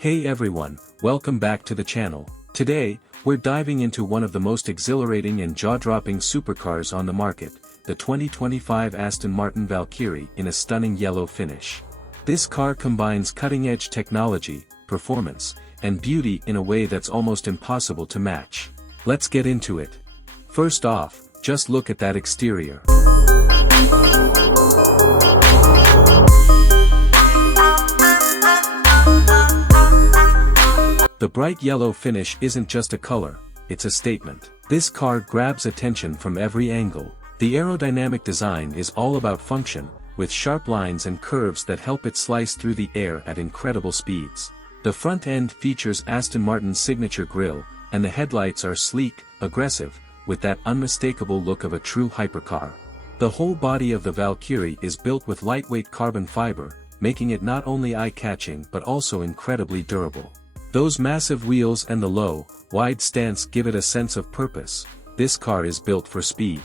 Hey everyone, welcome back to the channel. Today, we're diving into one of the most exhilarating and jaw-dropping supercars on the market, the 2025 Aston Martin Valkyrie in a stunning yellow finish. This car combines cutting-edge technology, performance, and beauty in a way that's almost impossible to match. Let's get into it. First off, just look at that exterior. The bright yellow finish isn't just a color, it's a statement. This car grabs attention from every angle. The aerodynamic design is all about function, with sharp lines and curves that help it slice through the air at incredible speeds. The front end features Aston Martin's signature grille, and the headlights are sleek, aggressive, with that unmistakable look of a true hypercar. The whole body of the Valkyrie is built with lightweight carbon fiber, making it not only eye-catching but also incredibly durable. Those massive wheels and the low, wide stance give it a sense of purpose. This car is built for speed.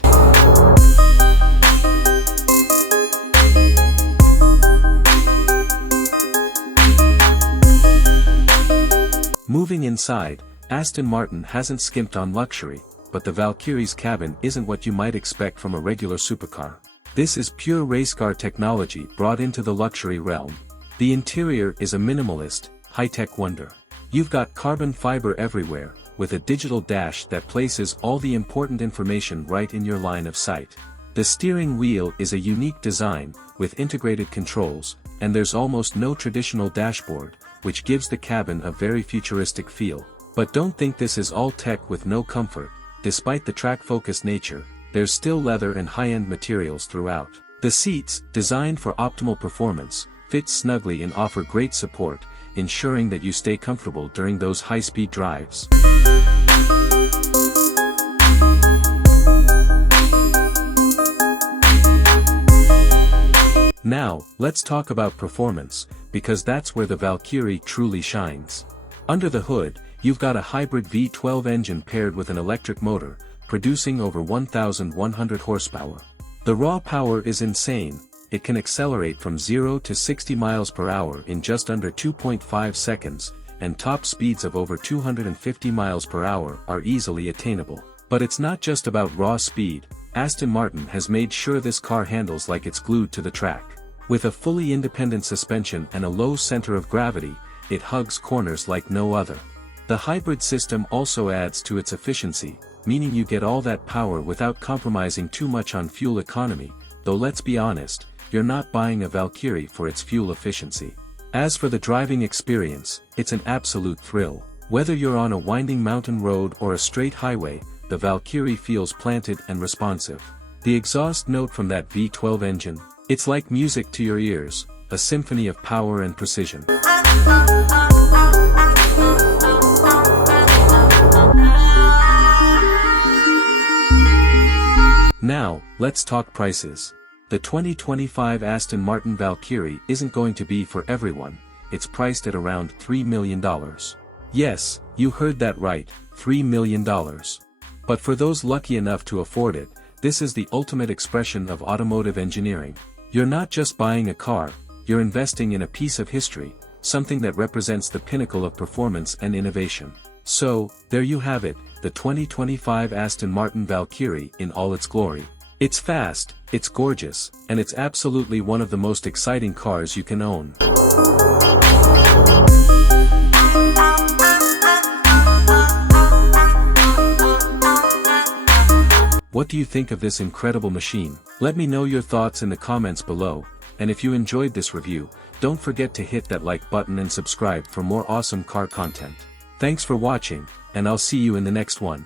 Moving inside, Aston Martin hasn't skimped on luxury, but the Valkyrie's cabin isn't what you might expect from a regular supercar. This is pure racecar technology brought into the luxury realm. The interior is a minimalist, high-tech wonder. You've got carbon fiber everywhere, with a digital dash that places all the important information right in your line of sight. The steering wheel is a unique design, with integrated controls, and there's almost no traditional dashboard, which gives the cabin a very futuristic feel. But don't think this is all tech with no comfort. Despite the track-focused nature, there's still leather and high-end materials throughout. The seats, designed for optimal performance, fit snugly and offer great support, ensuring that you stay comfortable during those high-speed drives. Now, let's talk about performance, because that's where the Valkyrie truly shines. Under the hood, you've got a hybrid V12 engine paired with an electric motor, producing over 1,100 horsepower. The raw power is insane. It can accelerate from 0 to 60 miles per hour in just under 2.5 seconds, and top speeds of over 250 miles per hour are easily attainable. But it's not just about raw speed. Aston Martin has made sure this car handles like it's glued to the track. With a fully independent suspension and a low center of gravity, it hugs corners like no other. The hybrid system also adds to its efficiency, meaning you get all that power without compromising too much on fuel economy, though let's be honest, you're not buying a Valkyrie for its fuel efficiency. As for the driving experience, it's an absolute thrill. Whether you're on a winding mountain road or a straight highway, the Valkyrie feels planted and responsive. The exhaust note from that V12 engine, it's like music to your ears, a symphony of power and precision. Now, let's talk prices. The 2025 Aston Martin Valkyrie isn't going to be for everyone. It's priced at around $3 million. Yes, you heard that right, $3 million. But for those lucky enough to afford it, this is the ultimate expression of automotive engineering. You're not just buying a car, you're investing in a piece of history, something that represents the pinnacle of performance and innovation. So, there you have it, the 2025 Aston Martin Valkyrie in all its glory. It's fast, it's gorgeous, and it's absolutely one of the most exciting cars you can own. What do you think of this incredible machine? Let me know your thoughts in the comments below, and if you enjoyed this review, don't forget to hit that like button and subscribe for more awesome car content. Thanks for watching, and I'll see you in the next one.